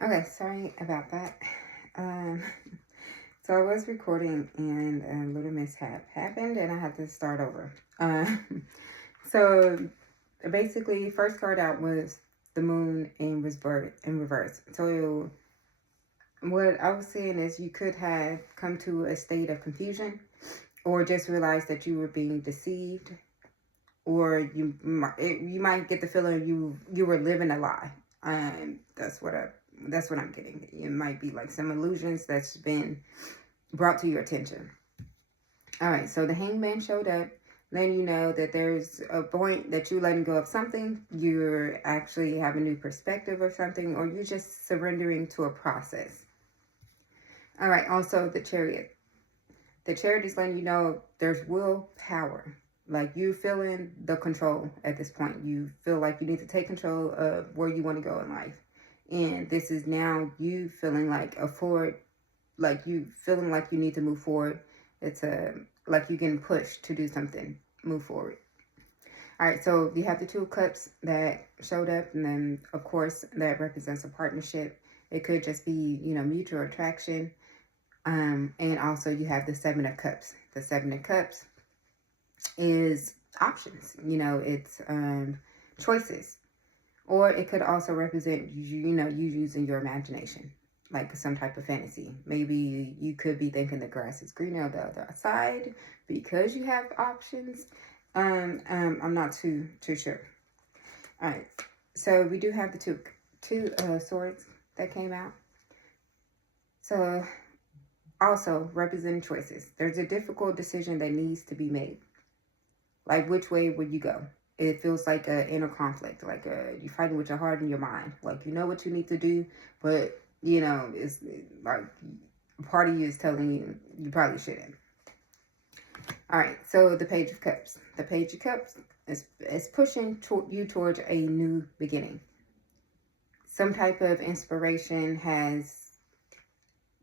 Okay, sorry about that. Um, so I was recording and a little mishap happened and I had to start over. So basically, first card out was the moon in reverse. So what I was saying is you could have come to a state of confusion or just realize that you were being deceived, or you might get the feeling you were living a lie. That's what I'm getting. It might be like some illusions that's been brought to your attention. All right, so the hangman showed up, letting you know that there's a point that you're letting go of something, you're actually have a new perspective of something, or you're just surrendering to a process. All right, also the chariot. The chariot is letting you know there's willpower. Like you feeling the control at this point. You feel like you need to take control of where you want to go in life. And this is now you feeling like a forward, like you feeling like you need to move forward. It's like you're getting pushed to do something, move forward. All right, so you have the Two of Cups that showed up, and then of course that represents a partnership. It could just be, mutual attraction. And also you have the Seven of Cups. The Seven of Cups is options. It's choices. Or it could also represent, you using your imagination, like some type of fantasy. Maybe you could be thinking the grass is greener on the other side because you have options. I'm not too sure. All right, so we do have the two swords that came out. So also representing choices. There's a difficult decision that needs to be made. Like which way would you go? It feels like an inner conflict, like you're fighting with your heart and your mind. Like you know what you need to do, but it's like part of you is telling you you probably shouldn't. All right, so the Page of Cups. The Page of Cups is pushing you towards a new beginning. Some type of inspiration has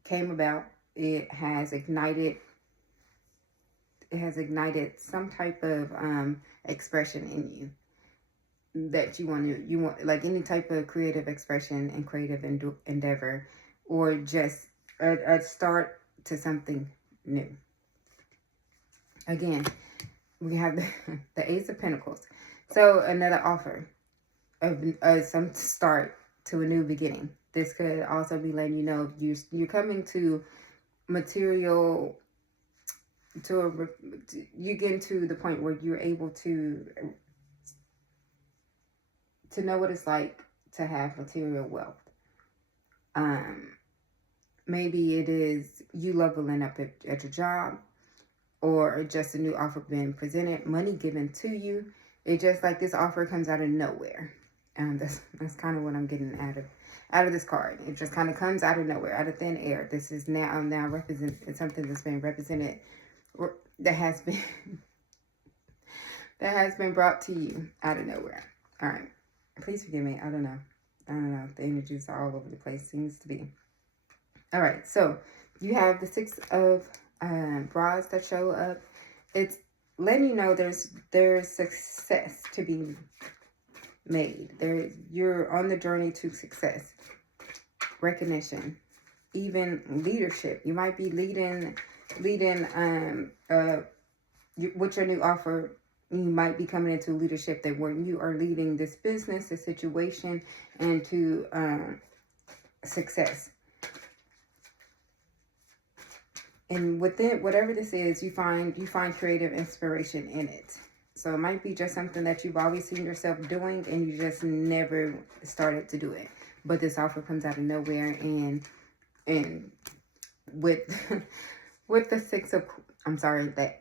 came about. It has ignited some type of expression in you that you want like any type of creative expression and creative endeavor, or just a start to something new. Again, we have the Ace of Pentacles, so another offer of some start to a new beginning. This could also be letting you know you're coming to material, you get to the point where you're able to know what it's like to have material wealth. Maybe it is you leveling up at your job, or just a new offer being presented, money given to you. It just like this offer comes out of nowhere. And that's kind of what I'm getting out of this card. It just kind of comes out of nowhere, out of thin air. This is now represent something that's been represented, that has been brought to you out of nowhere. All right, please forgive me. I don't know. The energies are all over the place. Seems to be. All right, so you have the Six of Bras that show up. It's letting you know there's success to be made. You're on the journey to success, recognition, even leadership. You might be leading with your new offer. You might be coming into leadership that where you are leading this business, this situation, into success. And within whatever this is, you find creative inspiration in it. So it might be just something that you've always seen yourself doing and you just never started to do it. But this offer comes out of nowhere, and with with the the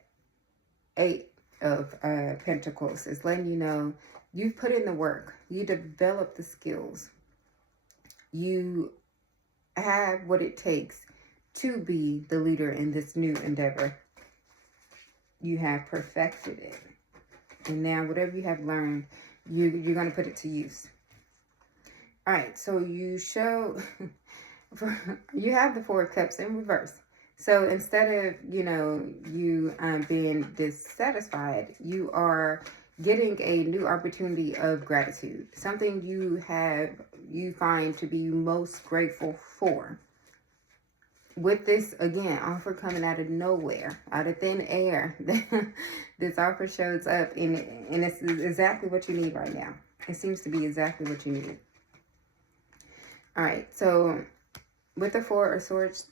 8 of Pentacles is letting you know you've put in the work, you developed the skills, you have what it takes to be the leader in this new endeavor. You have perfected it. And now whatever you have learned, you're going to put it to use. All right, so you show, you have the Four of Cups in reverse. So instead of, you being dissatisfied, you are getting a new opportunity of gratitude, something you find to be most grateful for. With this, again, offer coming out of nowhere, out of thin air, this offer shows up, and it's exactly what you need right now. It seems to be exactly what you need. All right, so with the Four of Swords,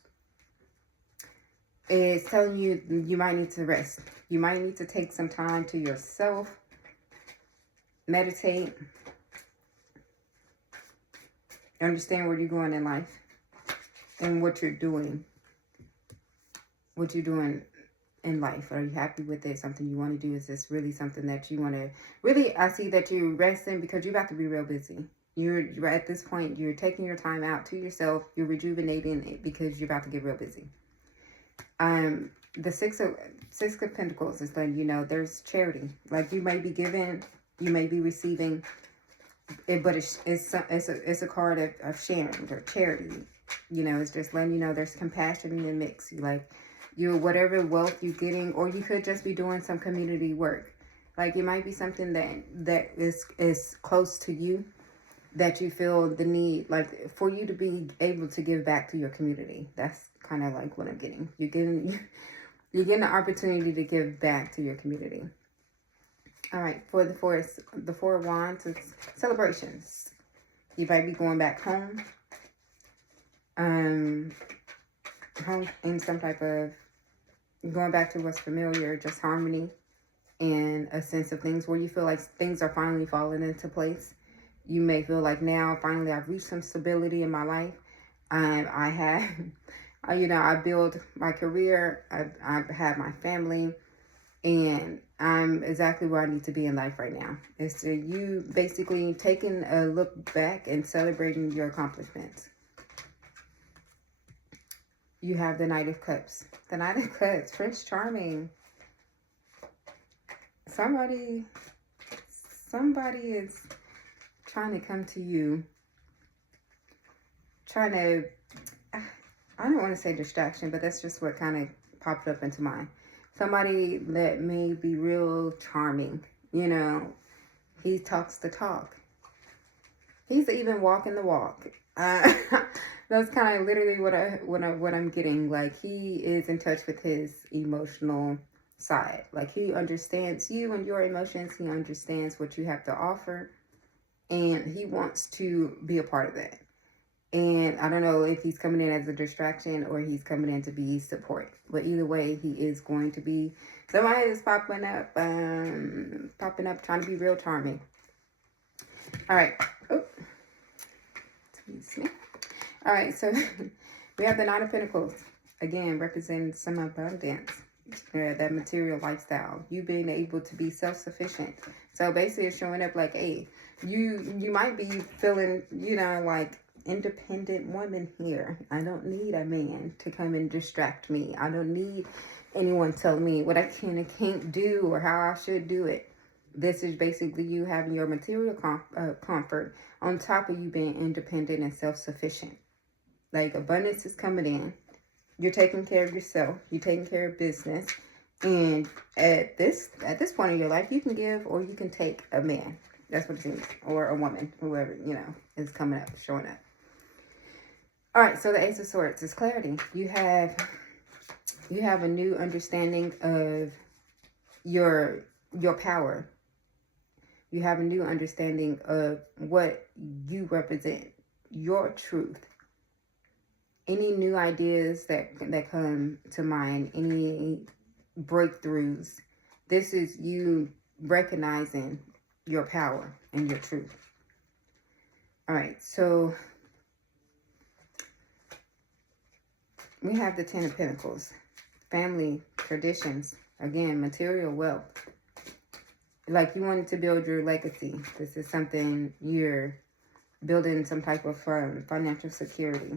it's telling you you might need to rest. You might need to take some time to yourself, meditate, understand where you're going in life and what you're doing. What you're doing in life. Are you happy with it? Something you want to do? Is this really something that you want to really? I see that you're resting because you're about to be real busy. You're at this point, you're taking your time out to yourself. You're rejuvenating it because you're about to get real busy. The Six of Pentacles is letting you know there's charity. Like you may be giving, you may be receiving, but it's a card of sharing or charity. You know, it's just letting you know there's compassion in the mix. You whatever wealth you're getting, or you could just be doing some community work. Like it might be something that is close to you, that you feel the need, like for you to be able to give back to your community. That's kind of like what I'm getting. You're getting the opportunity to give back to your community. All right, for the Four of Wands, it's celebrations. You might be going back home. Home in some type of going back to what's familiar, just harmony and a sense of things where you feel like things are finally falling into place. You may feel like now finally I've reached some stability in my life. I have, I build my career. I've had my family, and I'm exactly where I need to be in life right now. It's you basically taking a look back and celebrating your accomplishments. You have the Knight of Cups. The Knight of Cups, Prince Charming. Somebody is trying to come to you. Trying to, I don't want to say distraction, but that's just what kind of popped up into mind. Somebody that may be real charming. You know, he talks the talk. He's even walking the walk. That's kind of literally what I'm getting. Like he is in touch with his emotional side. Like he understands you and your emotions. He understands what you have to offer, and he wants to be a part of that. And I don't know if he's coming in as a distraction or he's coming in to be support. But either way, he is going to be somebody is popping up, trying to be real charming. All right. Oh, excuse me. All right, so we have the Nine of Pentacles. Again, representing some abundance, that material lifestyle. You being able to be self-sufficient. So basically it's showing up like, hey, you might be feeling, like independent woman here. I don't need a man to come and distract me. I don't need anyone telling me what I can and can't do or how I should do it. This is basically you having your material comfort on top of you being independent and self-sufficient. Like abundance is coming in. You're taking care of yourself. You're taking care of business. And at this point in your life, you can give or you can take a man. That's what it seems. Or a woman, whoever, is coming up, showing up. All right, so the Ace of Swords is clarity. You have a new understanding of your power. You have a new understanding of what you represent, your truth. Any new ideas that come to mind, any breakthroughs, this is you recognizing your power and your truth. All right, so we have the Ten of Pentacles, family, traditions, again, material wealth. Like you wanted to build your legacy. This is something you're building, some type of financial security.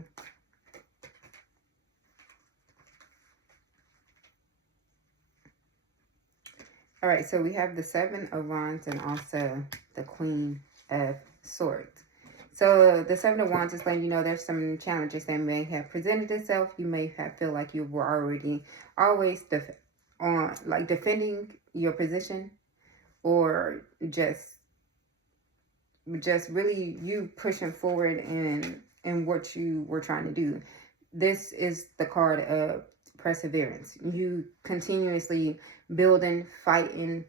All right, so we have the Seven of Wands and also the Queen of Swords. So the Seven of Wands is letting you know there's some challenges that may have presented itself. You may have feel like you were already always defending your position, or just really you pushing forward in what you were trying to do. This is the card of perseverance. You continuously building, fighting,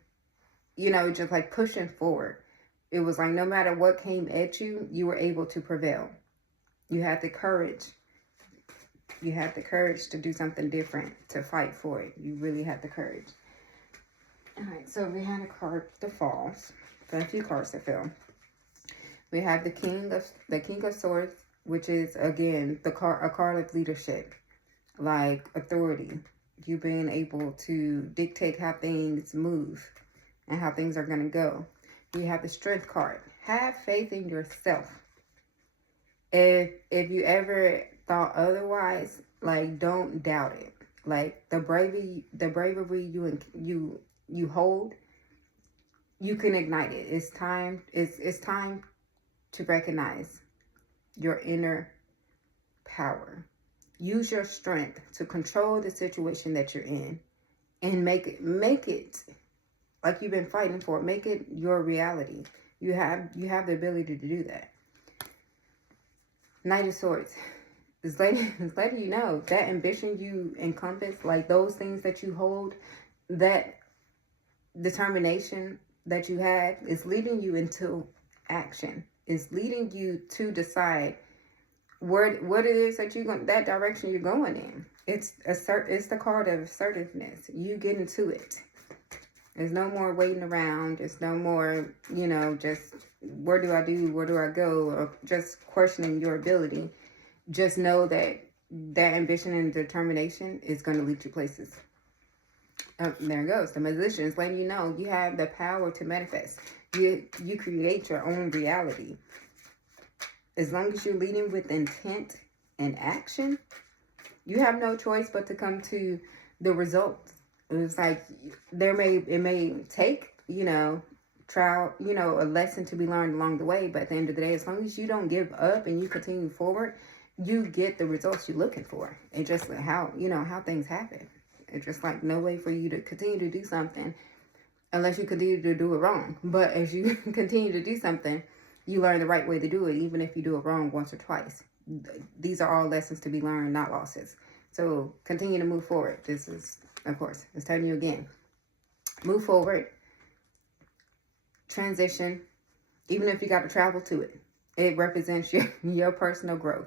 just like pushing forward. It was like no matter what came at you, you were able to prevail. You had the courage. You had the courage to do something different, to fight for it. You really had the courage. All right, so we had a card that falls. So a few cards that fell. We have the King of Swords, which is again a card of leadership, like authority. You being able to dictate how things move and how things are gonna go. You have the Strength card. Have faith in yourself. If you ever thought otherwise, like don't doubt it. Like the bravery you hold, you can ignite it. It's time to recognize your inner power. Use your strength to control the situation that you're in and make it like you've been fighting for. Make it your reality. You have the ability to do that. Knight of Swords is letting you know that ambition you encompass, like those things that you hold, that determination that you had is leading you into action. Is leading you to decide what it is that direction you're going in. It's the card of assertiveness. You get into it. There's no more waiting around. There's no more, just where do I go, or just questioning your ability. Just know that ambition and determination is going to lead you places. Oh, there it goes. The Magician is letting you know you have the power to manifest. You create your own reality. As long as you're leading with intent and action, you have no choice but to come to the results. It's like it may take, trial, a lesson to be learned along the way, but at the end of the day, as long as you don't give up and you continue forward, you get the results you're looking for. It's just how things happen. It's just like no way for you to continue to do something unless you continue to do it wrong. But as you continue to do something, you learn the right way to do it, even if you do it wrong once or twice. These are all lessons to be learned, not losses. So continue to move forward. This is, of course, it's telling you again. Move forward. Transition. Even if you got to travel to it. It represents your personal growth.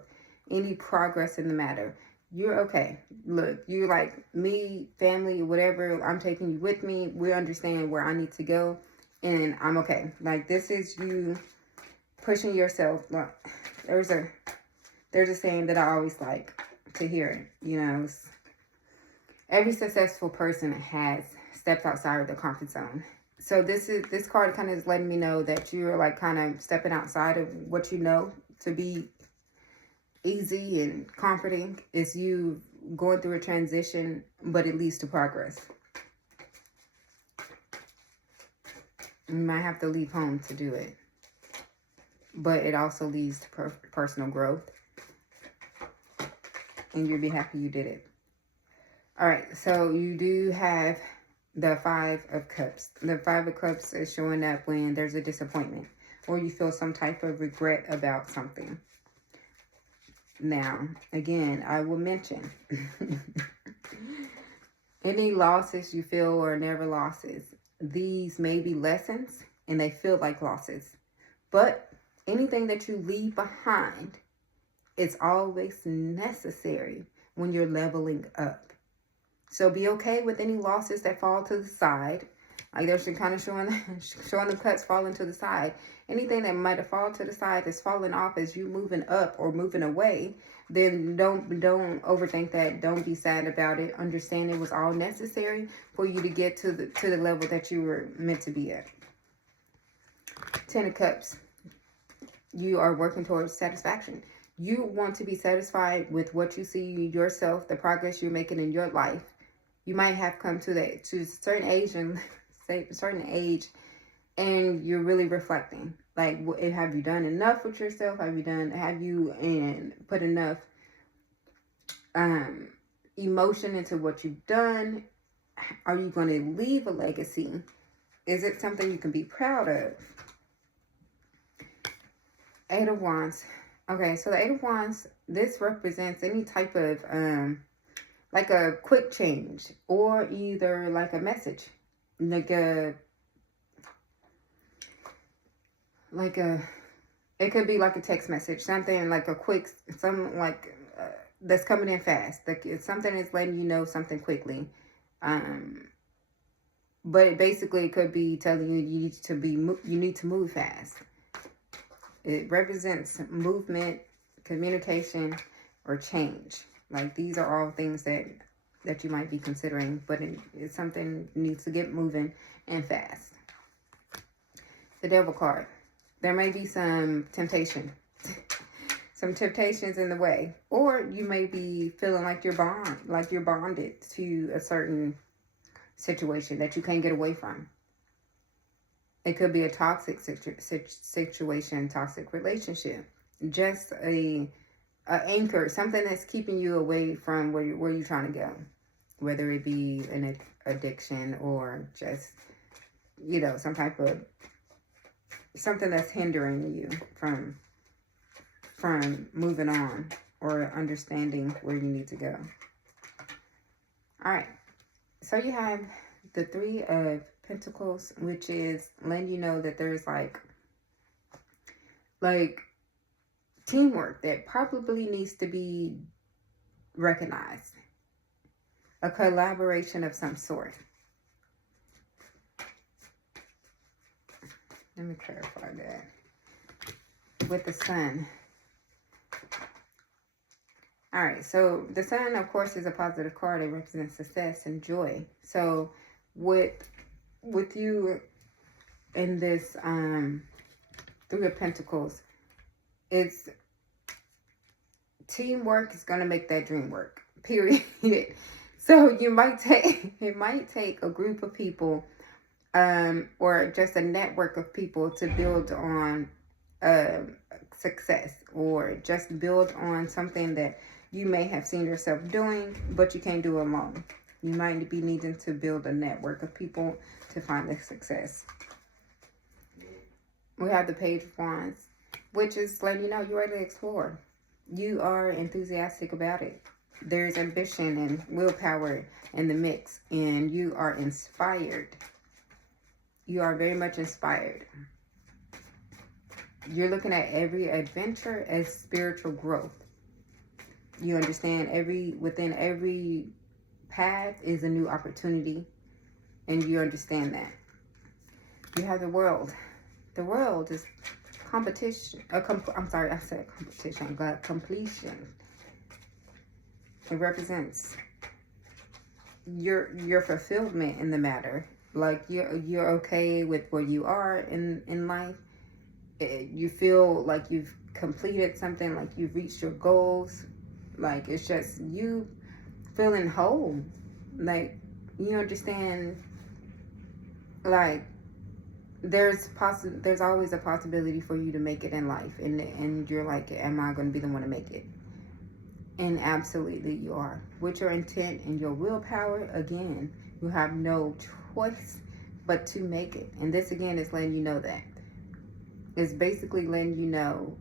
Any progress in the matter. You're okay. Look, you're like me, family, whatever. I'm taking you with me. We understand where I need to go. And I'm okay. Like this is you pushing yourself. Look, there's a saying that I always like to hear. Every successful person has stepped outside of their comfort zone. So this card kind of is letting me know that you're like kind of stepping outside of what you know to be easy and comforting. Is you going through a transition, but it leads to progress. You might have to leave home to do it, but it also leads to personal growth, and you'll be happy you did it. All right, so you do have the Five of Cups. The Five of Cups is showing up when there's a disappointment or you feel some type of regret about something. Now, again, I will mention any losses you feel are never losses. These may be lessons and they feel like losses. But anything that you leave behind is always necessary when you're leveling up. So be okay with any losses that fall to the side. Like there's kind of showing the cuts falling to the side. Anything that might have fallen to the side that's falling off as you moving up or moving away, then don't overthink that. Don't be sad about it. Understand it was all necessary for you to get to the level that you were meant to be at. Ten of Cups. You are working towards satisfaction. You want to be satisfied with what you see yourself, the progress you're making in your life. You might have come to a certain age and you're really reflecting. Like, have you done enough with yourself? Have you put enough emotion into what you've done? Are you going to leave a legacy? Is it something you can be proud of? Eight of Wands. Okay, so the Eight of Wands, this represents any type of like a quick change, or either like a message, like a it could be like a text message, something like a quick, something like that's coming in fast. Like it's something that's letting you know something quickly. But it basically could be telling you you need to move fast. It represents movement, communication, or change. Like these are all things that you might be considering, but it's something needs to get moving and fast. The Devil card. There may be some temptation. Some temptations in the way. Or you may be feeling like you're bonded to a certain situation that you can't get away from. It could be a toxic situation, toxic relationship. Just a anchor, something that's keeping you away from where you're trying to go. Whether it be an addiction or just, some type of something that's hindering you from moving on or understanding where you need to go. All right. So you have the Three of Pentacles, which is letting you know that there's like teamwork that probably needs to be recognized. A collaboration of some sort. Let me clarify that. With the Sun. All right, so the Sun, of course, is a positive card. It represents success and joy. So with you in this Three of Pentacles, it's teamwork is going to make that dream work, period. So it might take a group of people or just a network of people to build on success, or just build on something that you may have seen yourself doing, but you can't do alone. You might be needing to build a network of people to find the success. We have the Page of Wands, which is letting you know you're ready to explore. You are enthusiastic about it. There's ambition and willpower in the mix, and you are inspired. You are very much inspired. You're looking at every adventure as spiritual growth. You understand within every path is a new opportunity, and you understand that. You have the World. The World is competition. I'm sorry, I said competition. But completion. It represents your fulfillment in the matter. Like you're okay with where you are in life. You feel like you've completed something, like you've reached your goals. Like it's just you feeling whole. Like you understand, like there's always a possibility for you to make it in life, and you're like, am I going to be the one to make it? And absolutely you are. With your intent and your willpower, again, you have no choice but to make it. And this again is letting you know that. It's basically letting you know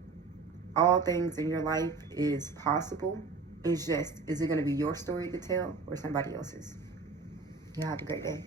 all things in your life is possible. It's just, is it going to be your story to tell or somebody else's? You have a great day.